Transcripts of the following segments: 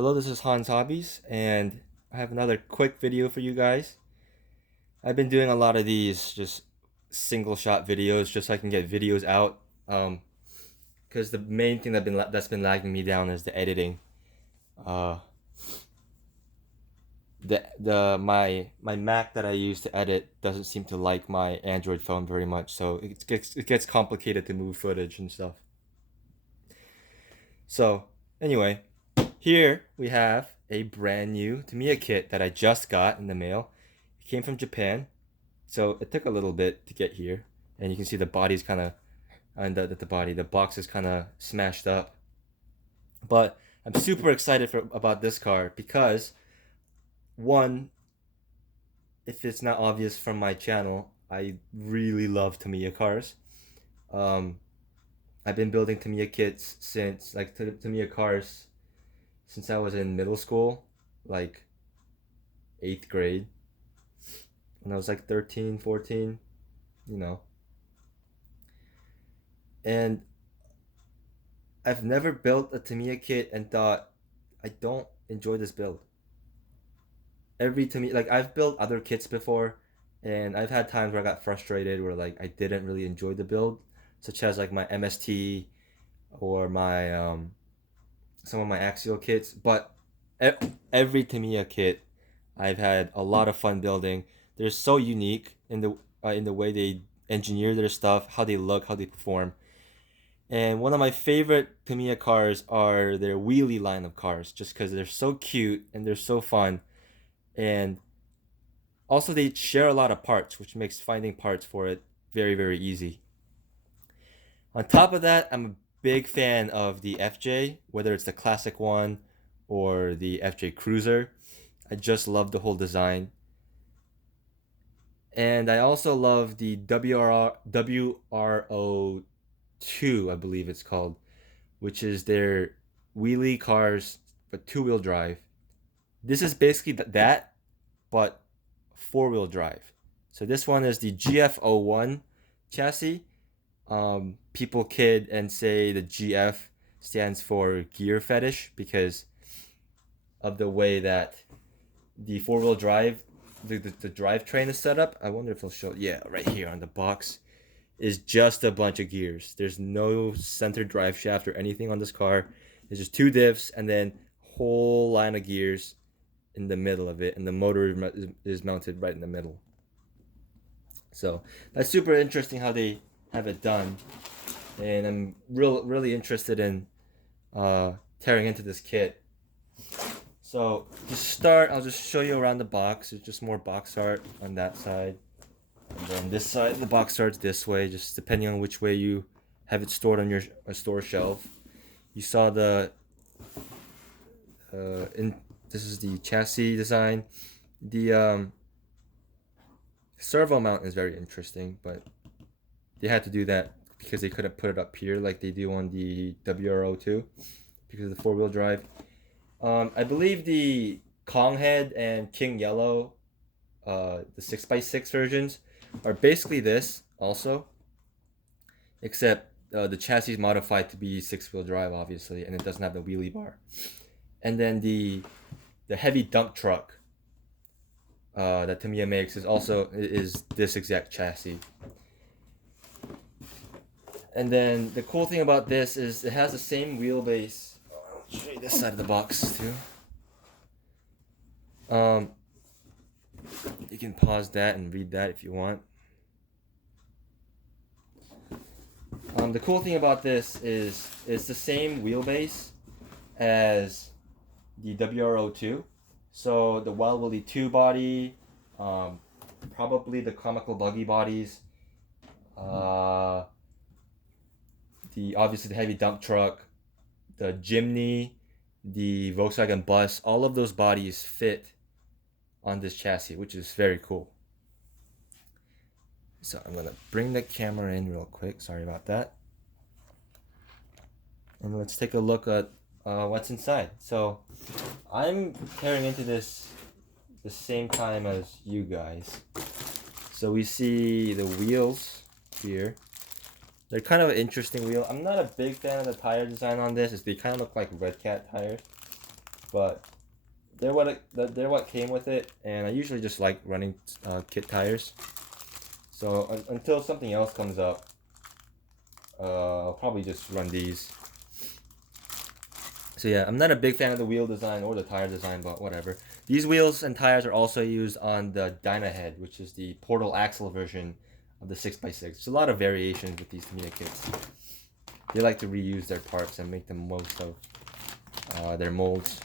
Hello, this is Hans Hobbies, and I have another quick video for you guys. I've been doing a lot of these just single shot videos just so I can get videos out. Because the main thing that's been lagging me down is the editing. Uh, my Mac that I use to edit doesn't seem to like my Android phone very much, so it gets complicated to move footage and stuff. So anyway, here we have a brand new Tamiya kit that I just got in the mail. It came from Japan, so it took a little bit to get here, and you can see the body's kind of, and the box is kind of smashed up. But I'm super excited about this car because one, if it's not obvious from my channel, I really love Tamiya cars. Um, I've been building Tamiya kits since like Tamiya cars since I was in middle school, like 8th grade, when I was like 13, 14, you know. And I've never built a Tamiya kit and thought, I don't enjoy this build. Every Tamiya, like I've built other kits before, and I've had times where I got frustrated where like I didn't really enjoy the build, such as like my MST or my some of my axial kits. But every Tamiya kit I've had a lot of fun building. They're so unique in the way they engineer their stuff, how they look, how they perform. And one of my favorite Tamiya cars are their wheelie line of cars, just because they're so cute and they're so fun. And also, they share a lot of parts, which makes finding parts for it very, very easy. On top of that, I'm a big fan of the FJ, whether it's the classic one or the FJ Cruiser. I just love the whole design. And I also love the WRO2, I believe it's called, which is their wheelie cars but two-wheel drive. This is basically that, but four-wheel drive. So this one is the GF01 chassis. People kid and say the GF stands for gear fetish because of the way that the four-wheel drive, the drivetrain is set up. I wonder if it'll show. Yeah, right here on the box is just a bunch of gears. There's no center drive shaft or anything on this car. It's just two diffs and then whole line of gears in the middle of it, and the motor is mounted right in the middle. So that's super interesting how they have it done, and I'm really interested in tearing into this kit. So to start, I'll just show you around the box. There's just more box art on that side, and then this side the box art's this way, just depending on which way you have it stored on your store shelf. You saw the in this is the chassis design. The servo mount is very interesting, but they had to do that because they couldn't put it up here like they do on the WRO2 because of the four-wheel drive. I believe the Kong Head and King Yellow, the 6x6 versions, are basically this also, except the chassis is modified to be six-wheel drive, obviously, and it doesn't have the wheelie bar. And then the heavy dump truck that Tamiya makes is this exact chassis. And then the cool thing about this is it has the same wheelbase. I'll show you this side of the box too. You can pause that and read that if you want. The cool thing about this is it's the same wheelbase as the WRO2. So the Wild Willie 2 body, probably the Comical Buggy bodies, obviously the heavy dump truck, the Jimny, the Volkswagen bus, all of those bodies fit on this chassis, which is very cool. So I'm gonna bring the camera in real quick. Sorry about that. And let's take a look at what's inside. So I'm tearing into this the same time as you guys. So we see the wheels here. They're kind of an interesting wheel. I'm not a big fan of the tire design on this. They kind of look like Red Cat tires. but they're what came with it, and I usually just like running kit tires. So until something else comes up, I'll probably just run these. So yeah, I'm not a big fan of the wheel design or the tire design, but whatever. These wheels and tires are also used on the Dynahead, which is the portal axle version of the 6x6. There's a lot of variations with these Tamiya kits. They like to reuse their parts and make the most of their molds.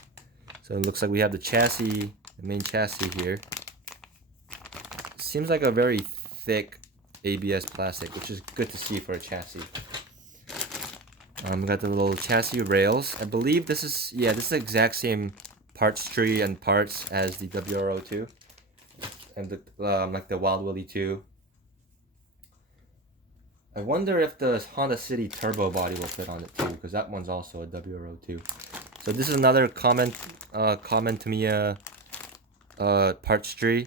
So it looks like we have the chassis, the main chassis here. Seems like a very thick ABS plastic, which is good to see for a chassis. We got the little chassis rails. I believe this is, yeah, this is the exact same parts tree and parts as the WR02 and the like the Wild Willy 2. I wonder if the Honda City turbo body will fit on it too, because that one's also a WR02. So this is another common Tamiya parts tree.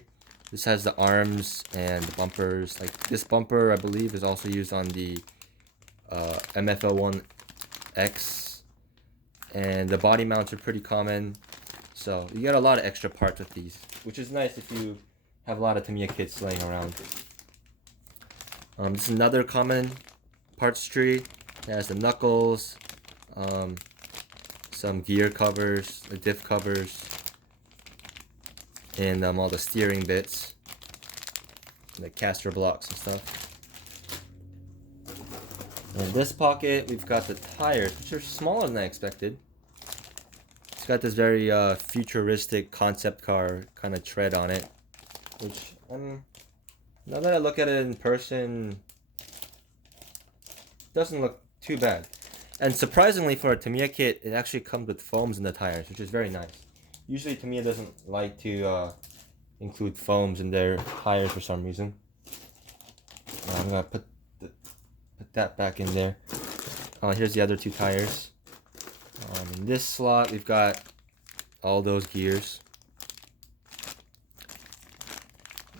This has the arms and the bumpers. Like this bumper, I believe, is also used on the MFL1 X, and the body mounts are pretty common, so you get a lot of extra parts with these, which is nice if you have a lot of Tamiya kits laying around. This is another common parts tree. It has the knuckles, some gear covers, the diff covers, and all the steering bits, the caster blocks and stuff. In this pocket, we've got the tires, which are smaller than I expected. It's got this very futuristic concept car kind of tread on it, which, now that I look at it in person, doesn't look too bad. And surprisingly for a Tamiya kit, it actually comes with foams in the tires, which is very nice. Usually Tamiya doesn't like to include foams in their tires for some reason. I'm going to put that back in there. Here's the other two tires. In this slot, we've got all those gears.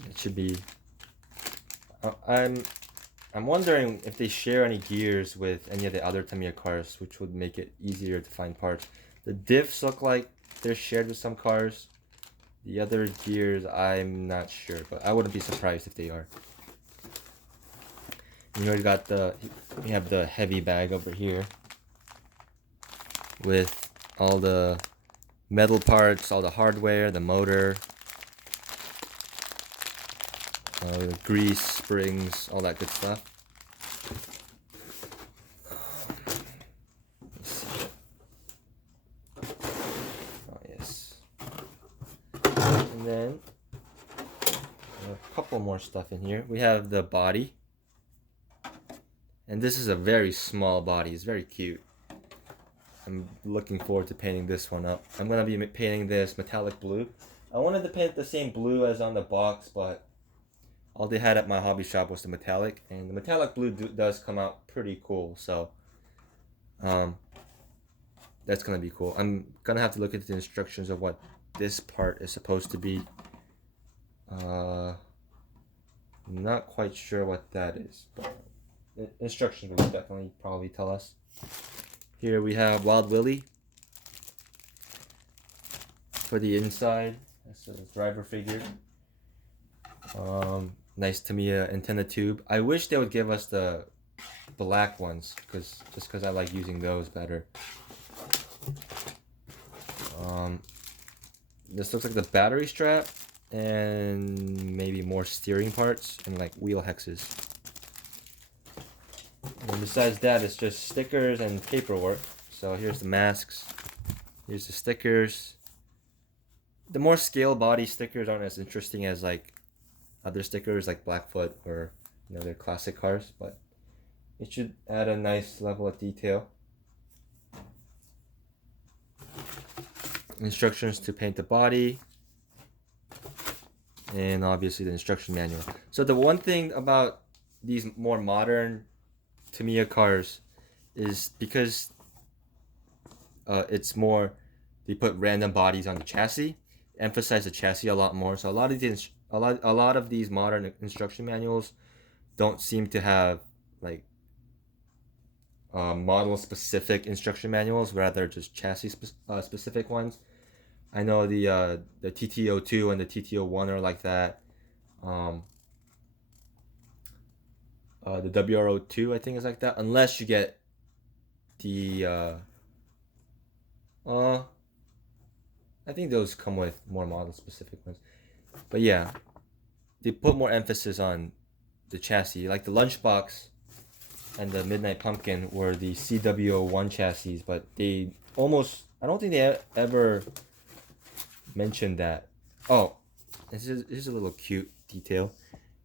It should be. I'm wondering if they share any gears with any of the other Tamiya cars, which would make it easier to find parts. The diffs look like they're shared with some cars. The other gears, I'm not sure, but I wouldn't be surprised if they are. You already got we have the heavy bag over here with all the metal parts, all the hardware, the motor, the grease, springs, all that good stuff. Let's see. Oh yes. And then a couple more stuff in here. We have the body. And this is a very small body. It's very cute. I'm looking forward to painting this one up. I'm going to be painting this metallic blue. I wanted to paint the same blue as on the box, but all they had at my hobby shop was the metallic. And the metallic blue does come out pretty cool. So that's going to be cool. I'm going to have to look at the instructions of what this part is supposed to be. Not quite sure what that is, but instructions will definitely probably tell us. Here we have Wild Willy for the inside. That's a driver figure. Nice Tamiya antenna tube. I wish they would give us the black ones, just because I like using those better. This looks like the battery strap and maybe more steering parts and like wheel hexes. And besides that, it's just stickers and paperwork. So here's the masks. Here's the stickers. The more scale body stickers aren't as interesting as like other stickers like Blackfoot or their classic cars, but it should add a nice level of detail. Instructions to paint the body. And obviously the instruction manual. So the one thing about these more modern Tamiya cars is because it's more, they put random bodies on the chassis, emphasize the chassis a lot more. So a lot of these modern instruction manuals don't seem to have like model specific instruction manuals, rather just chassis specific ones. I know the TT02 and the TT01 are like that. Um, the WR02 I think is like that, unless you get the uh I think those come with more model specific ones. But yeah, they put more emphasis on the chassis. Like the Lunchbox and the Midnight Pumpkin were the CW01 chassis, but they almost, I don't think they ever mentioned that. Oh, this is a little cute detail.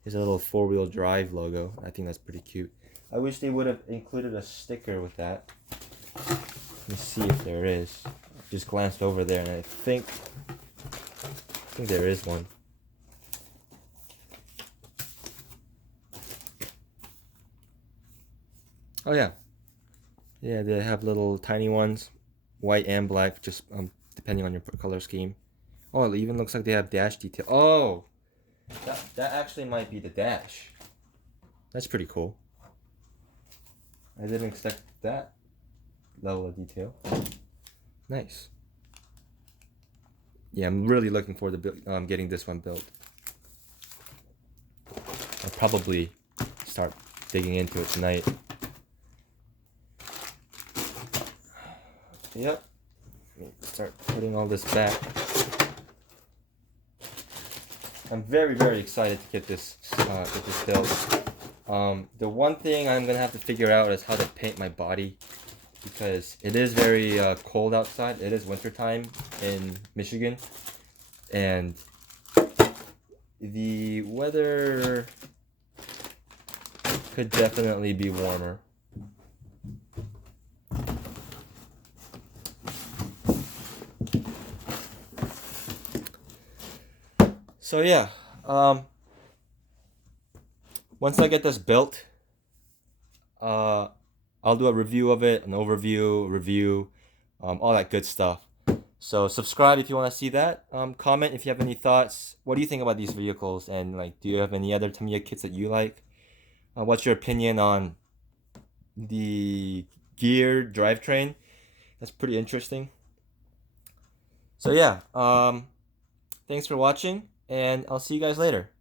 Here's a little four-wheel drive logo. I think that's pretty cute. I wish they would have included a sticker with that. Let me see if there is. I just glanced over there and I think there is one. Oh yeah. Yeah, they have little tiny ones, white and black, just depending on your color scheme. Oh, it even looks like they have dash detail. Oh, that actually might be the dash. That's pretty cool. I didn't expect that level of detail. Nice. Yeah, I'm really looking forward to getting this one built. I'll probably start digging into it tonight. Yep. Let me start putting all this back. I'm very, very excited to get this built. The one thing I'm gonna have to figure out is how to paint my body, because it is very cold outside. It is wintertime in Michigan, and the weather could definitely be warmer. So yeah, once I get this built, I'll do a review of it, an overview, review, all that good stuff. So subscribe if you want to see that. Comment if you have any thoughts. What do you think about these vehicles? And like, do you have any other Tamiya kits that you like? What's your opinion on the geared drivetrain? That's pretty interesting. So yeah, thanks for watching, and I'll see you guys later.